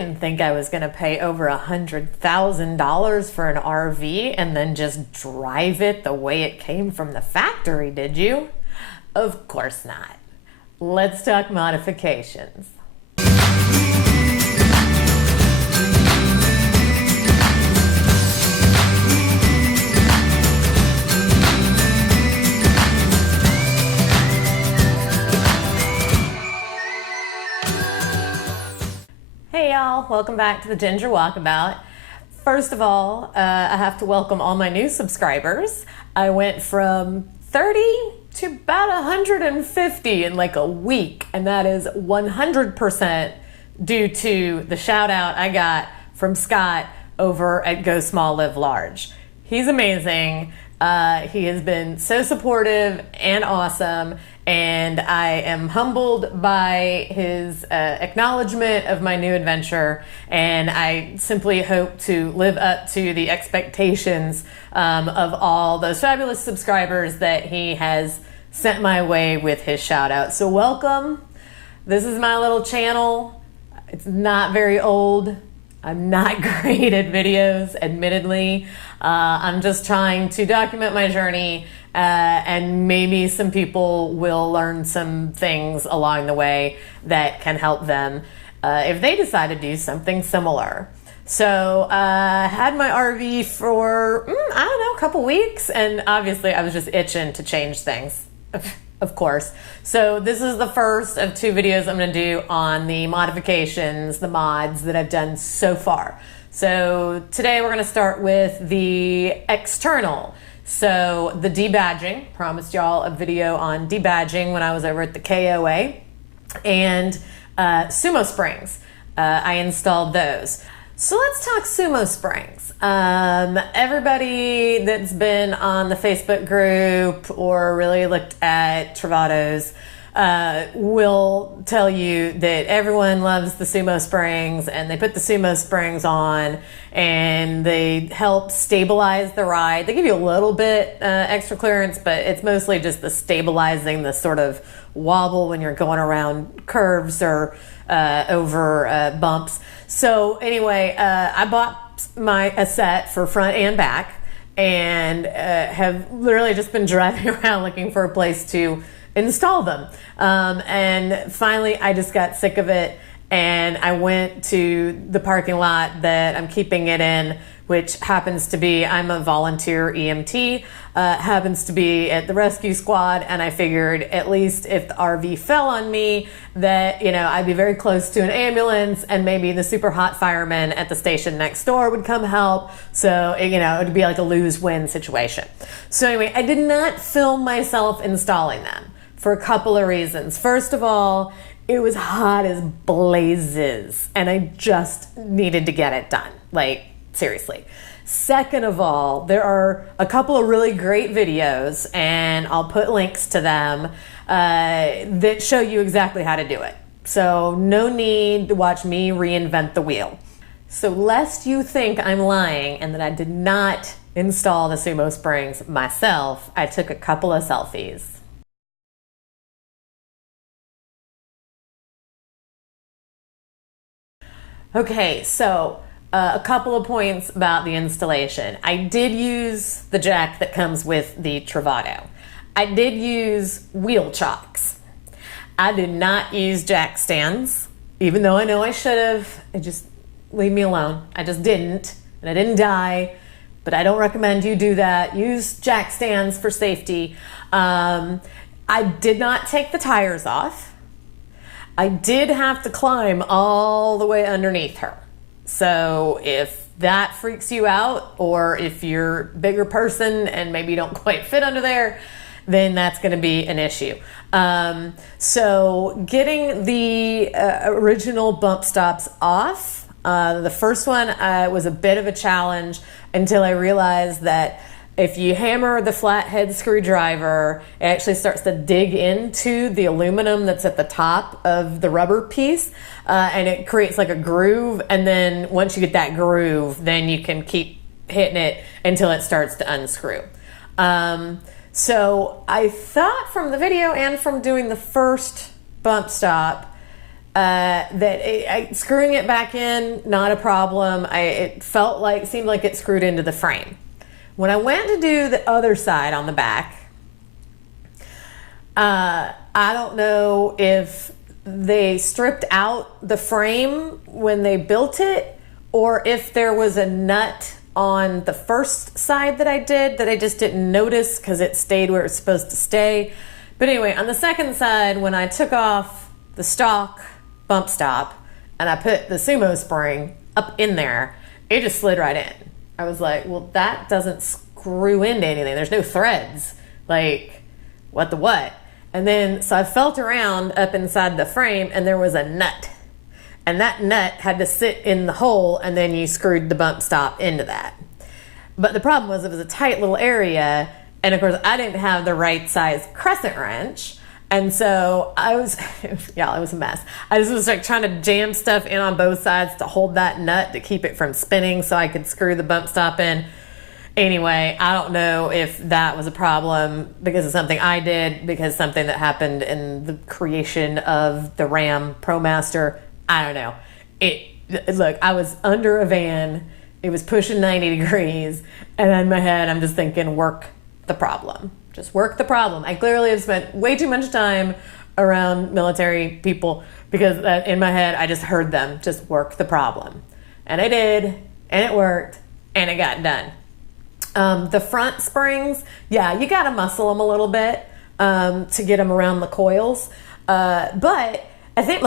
didn't think I was going to pay over $100,000 for an RV and then just drive it the way it came from the factory, did you? Of course not. Let's talk modifications. Hey y'all, welcome back to the Ginger Walkabout. First of all, I have to welcome all my new subscribers. I went from 30 to about 150 in like a week, and that is 100% due to the shout out I got from Scott over at Go Small Live Large. He's amazing. He has been so supportive and awesome, and I am humbled by his acknowledgement of my new adventure, and I simply hope to live up to the expectations of all those fabulous subscribers that he has sent my way with his shout out. So welcome. This is my little channel. It's not very old. I'm not great at videos, admittedly. I'm just trying to document my journey, and maybe some people will learn some things along the way that can help them if they decide to do something similar. So I had my RV for, I don't know, a couple weeks, and obviously I was just itching to change things, of course. So this is the first of two videos I'm going to do on the modifications, the mods that I've done so far. So today we're going to start with the external. So the DeBadging, promised y'all a video on DeBadging when I was over at the KOA, and Sumo Springs. I installed those. So let's talk Sumo Springs. Everybody that's been on the Facebook group or really looked at Travados will tell you that everyone loves the Sumo Springs, and they put the Sumo Springs on and they help stabilize the ride. They give you a little bit extra clearance, but it's mostly just the stabilizing, the sort of wobble when you're going around curves or over bumps. So anyway, I bought a set for front and back, and have literally just been driving around looking for a place to install them. And finally I just got sick of it, and I went to the parking lot that I'm keeping it in, which happens to be, I'm a volunteer EMT, happens to be at the rescue squad, and I figured at least if the RV fell on me that, you know, I'd be very close to an ambulance, and maybe the super hot fireman at the station next door would come help. So, you know, it'd be like a lose-win situation. So anyway, I did not film myself installing them for a couple of reasons. First of all, it was hot as blazes, and I just needed to get it done. Like, seriously. Second of all, there are a couple of really great videos, and I'll put links to them that show you exactly how to do it. So no need to watch me reinvent the wheel. So lest you think I'm lying and that I did not install the Sumo Springs myself, I took a couple of selfies. Okay, so a couple of points about the installation. I did use the jack that comes with the Travado. I did use wheel chocks. I did not use jack stands, even though I know I should have. Just leave me alone. I just didn't, and I didn't die, but I don't recommend you do that. Use jack stands for safety. I did not take the tires off. I did have to climb all the way underneath her. So if that freaks you out, or if you're a bigger person and maybe you don't quite fit under there, then that's going to be an issue. So getting the original bump stops off, the first one was a bit of a challenge until I realized that if you hammer the flathead screwdriver, it actually starts to dig into the aluminum that's at the top of the rubber piece, and it creates like a groove. And then once you get that groove, then you can keep hitting it until it starts to unscrew. So I thought from the video and from doing the first bump stop screwing it back in, not a problem. It seemed like it screwed into the frame. When I went to do the other side on the back, I don't know if they stripped out the frame when they built it, or if there was a nut on the first side that I did that I just didn't notice because it stayed where it was supposed to stay. But anyway, on the second side, when I took off the stock bump stop and I put the Sumo Spring up in there, it just slid right in. I was like, well, that doesn't screw into anything. There's no threads. Like, what the what? And then, so I felt around up inside the frame and there was a nut. And that nut had to sit in the hole, and then you screwed the bump stop into that. But the problem was it was a tight little area, and of course I didn't have the right size crescent wrench. And so it was a mess. I just was like trying to jam stuff in on both sides to hold that nut to keep it from spinning so I could screw the bump stop in. Anyway, I don't know if that was a problem because of something I did, because something that happened in the creation of the Ram ProMaster. I don't know. Look, I was under a van. It was pushing 90 degrees. And in my head, I'm just thinking, work the problem. Just work the problem. I clearly have spent way too much time around military people because in my head, I just heard them just work the problem. And I did, and it worked, and it got done. The front springs, yeah, you got to muscle them a little bit to get them around the coils. But I think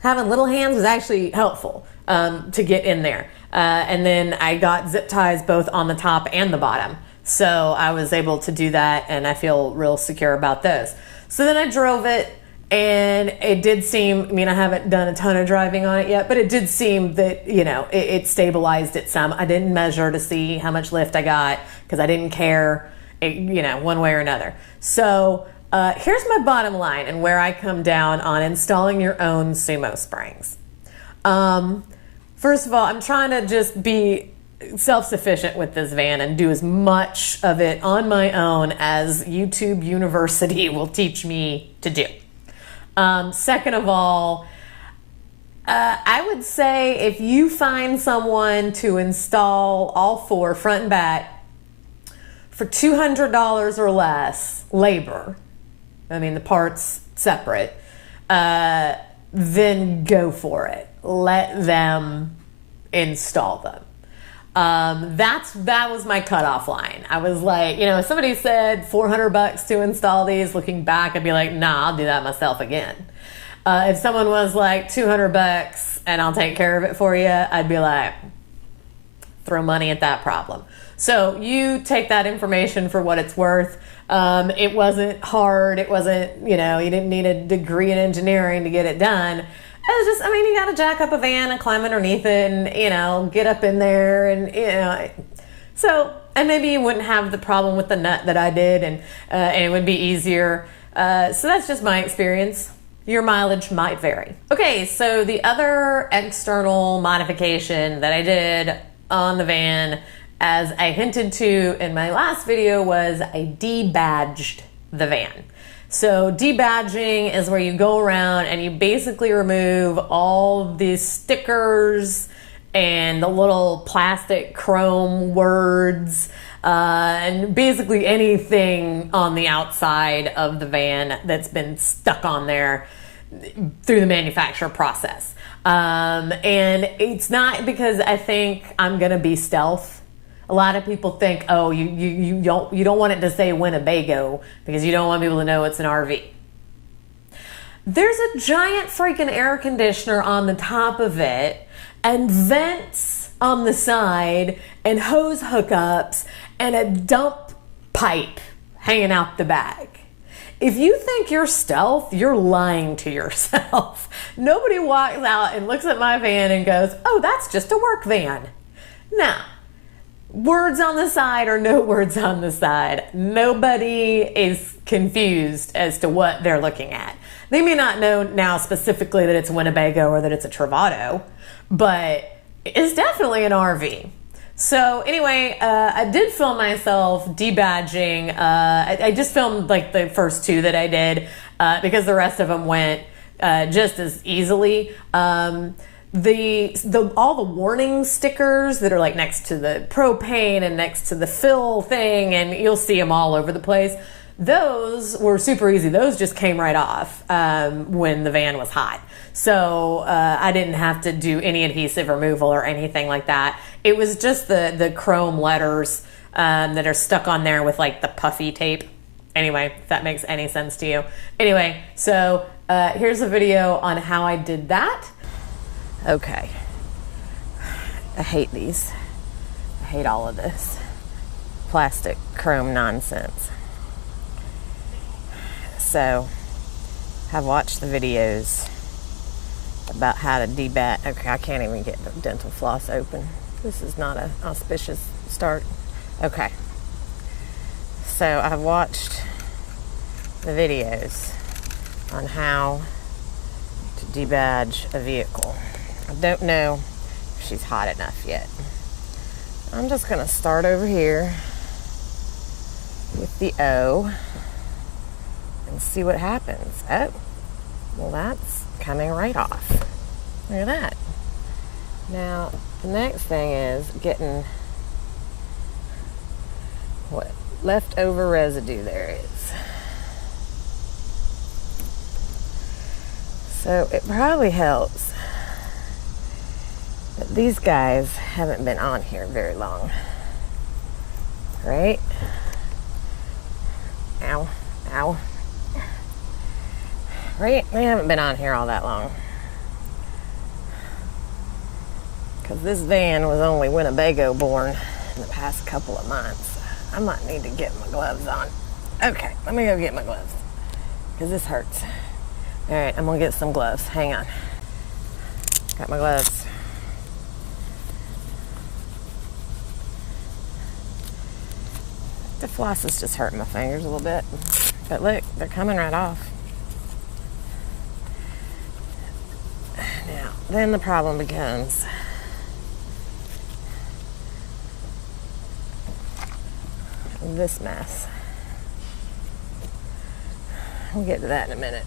having little hands was actually helpful to get in there. And then I got zip ties both on the top and the bottom. So I was able to do that, and I feel real secure about those. So then I drove it, and it did seem, I mean, I haven't done a ton of driving on it yet, but it did seem that, it stabilized it some. I didn't measure to see how much lift I got because I didn't care, one way or another. So here's my bottom line and where I come down on installing your own Sumo Springs. First of all, I'm trying to just be self-sufficient with this van and do as much of it on my own as YouTube University will teach me to do. Second of all, I would say if you find someone to install all four, front and back, for $200 or less, labor, I mean the parts separate, then go for it. Let them install them. That was my cutoff line. I was like, if somebody said $400 to install these, looking back, I'd be like, nah, I'll do that myself again. If someone was like $200 and I'll take care of it for you, I'd be like, throw money at that problem. So you take that information for what it's worth. It wasn't hard. It wasn't, you didn't need a degree in engineering to get it done. It was just, you got to jack up a van and climb underneath it and, get up in there and, So, and maybe you wouldn't have the problem with the nut that I did and it would be easier. So that's just my experience. Your mileage might vary. Okay, so the other external modification that I did on the van, as I hinted to in my last video, was I debadged the van. So debadging is where you go around and you basically remove all these stickers and the little plastic chrome words and basically anything on the outside of the van that's been stuck on there through the manufacture process. And it's not because I think I'm gonna be stealth. A lot of people think, oh, you don't want it to say Winnebago because you don't want people to know it's an RV. There's a giant freaking air conditioner on the top of it and vents on the side and hose hookups and a dump pipe hanging out the back. If you think you're stealth, you're lying to yourself. Nobody walks out and looks at my van and goes, oh, that's just a work van. Now, words on the side or no words on the side, nobody is confused as to what they're looking at. They may not know now specifically that it's a Winnebago or that it's a Travato, but it's definitely an RV. So anyway, I did film myself debadging. I just filmed like the first two that I did because the rest of them went just as easily. All the warning stickers that are like next to the propane and next to the fill thing, and you'll see them all over the place. Those were super easy. Those just came right off when the van was hot. So I didn't have to do any adhesive removal or anything like that. It was just the chrome letters that are stuck on there with like the puffy tape. Anyway, if that makes any sense to you. Anyway, so here's a video on how I did that. Okay. I hate these. I hate all of this plastic chrome nonsense. So, I've watched the videos about how to debadge. Okay, I can't even get the dental floss open. This is not an auspicious start. Okay. So, I've watched the videos on how to debadge a vehicle. I don't know if she's hot enough yet. I'm just going to start over here with the O and see what happens. Oh, well, that's coming right off. Look at that. Now, the next thing is getting what leftover residue there is. So it probably helps that these guys haven't been on here very long, right? Ow, ow. Right? They haven't been on here all that long. Because this van was only Winnebago born in the past couple of months. I might need to get my gloves on. Okay, let me go get my gloves. Because this hurts. Alright, I'm going to get some gloves. Hang on. Got my gloves. The floss is just hurting my fingers a little bit. But look, they're coming right off. Now, then the problem becomes this mess. We'll get to that in a minute.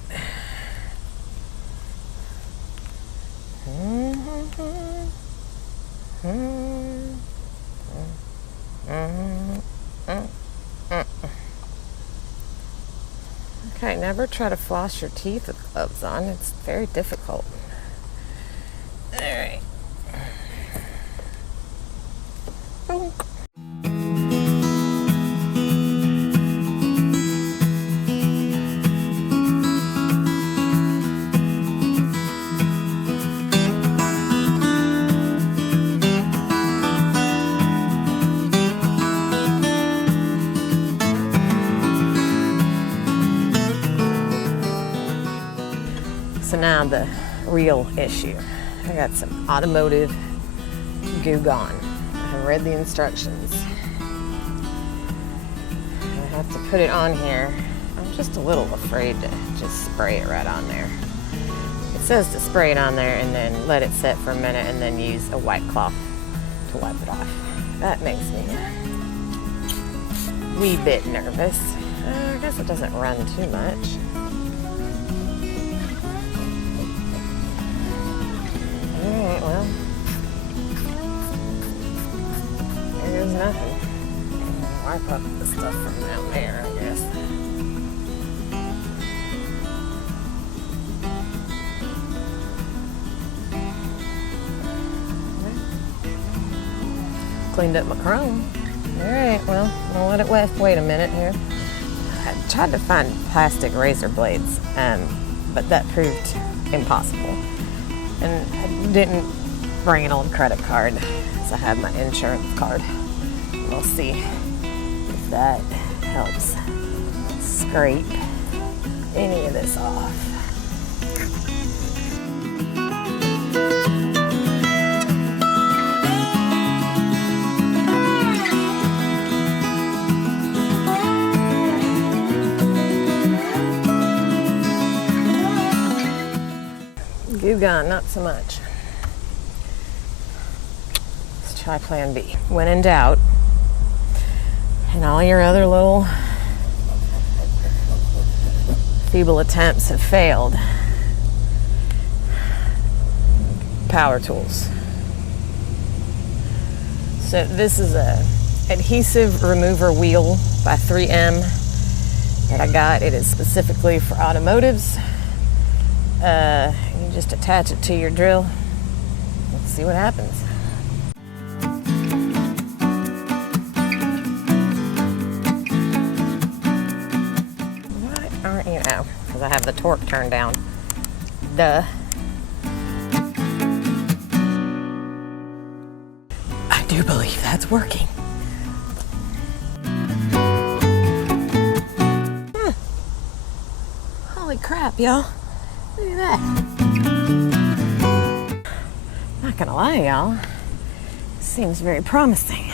Okay, never try to floss your teeth with gloves on. It's very difficult. All right. Bonk. So now the real issue. I got some automotive Goo Gone. I read the instructions. I have to put it on here. I'm just a little afraid to just spray it right on there. It says to spray it on there and then let it set for a minute and then use a white cloth to wipe it off. That makes me a wee bit nervous. I guess it doesn't run too much. Alright, well, there's nothing. Wipe up the stuff from down there, I guess. Cleaned up my chrome. Alright, well, I'll let it wait a minute here. I tried to find plastic razor blades, but that proved impossible. And I didn't bring an old credit card, so I have my insurance card. We'll see if that helps scrape any of this off. Goo Gone, not so much. Let's try plan B. When in doubt, and all your other little feeble attempts have failed, power tools. So this is a adhesive remover wheel by 3M that I got. It is specifically for automotives. You just attach it to your drill. Let's see what happens. Why aren't you? Oh, because I have the torque turned down. Duh. I do believe that's working. Holy crap, y'all. Look at that. Not gonna lie, y'all. Seems very promising.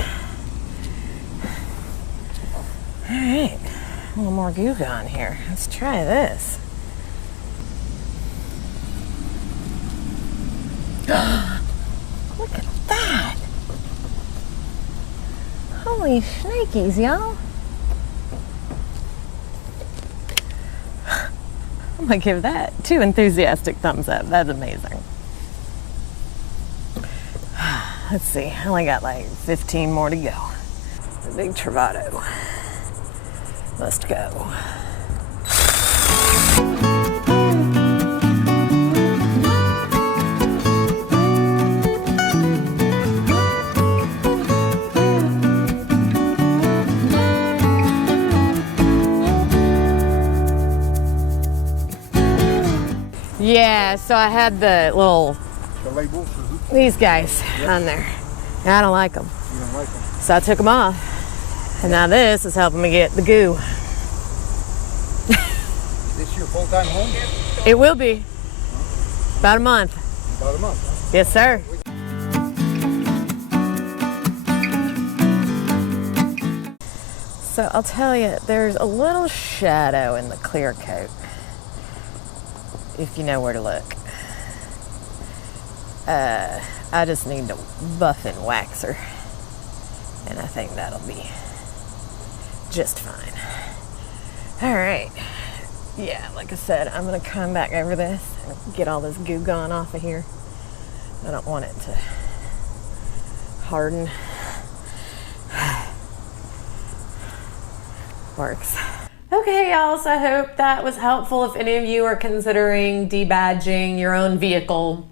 All right, a little more goo on here. Let's try this. Look at that. Holy shnikes, y'all. I'm gonna give that 2 enthusiastic thumbs up. That's amazing. Let's see, I only got like 15 more to go. The big Travato must go. Yeah, so I had the little, these guys on there. And I don't like them. You don't like them? So I took them off. And now this is helping me get the goo. Is this your full-time home? It will be. About a month. About a month, huh? Yes, sir. So I'll tell you, there's a little shadow in the clear coat, if you know where to look. I just need to buff and wax her, and I think that'll be just fine. All right. Yeah, like I said, I'm gonna come back over this and get all this goo gone off of here. I don't want it to harden. Works. Okay, y'all, so I hope that was helpful. If any of you are considering debadging your own vehicle,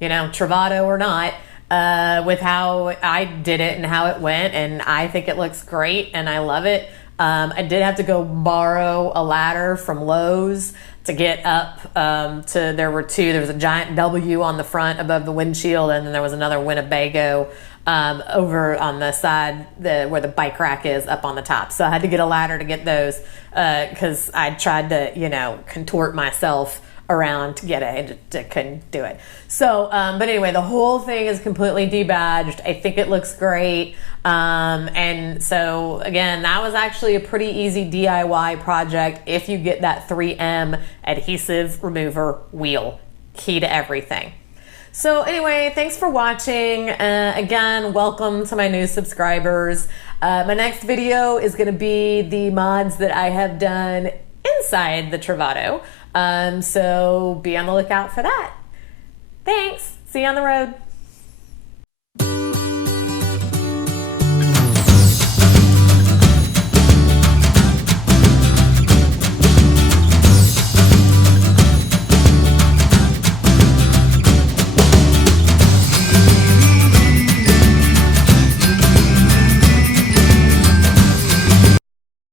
you know, Travato or not, with how I did it and how it went, and I think it looks great and I love it. I did have to go borrow a ladder from Lowe's to get up to, there was a giant W on the front above the windshield, and then there was another Winnebago over on the side where the bike rack is up on the top. So I had to get a ladder to get those because I tried to, you know, contort myself around to get it. I couldn't do it. So, but anyway, the whole thing is completely debadged. I think it looks great. And so again, that was actually a pretty easy DIY project if you get that 3M adhesive remover wheel. Key to everything. So anyway, thanks for watching. Again, welcome to my new subscribers. My next video is going to be the mods that I have done inside the Travato. So be on the lookout for that. Thanks. See you on the road.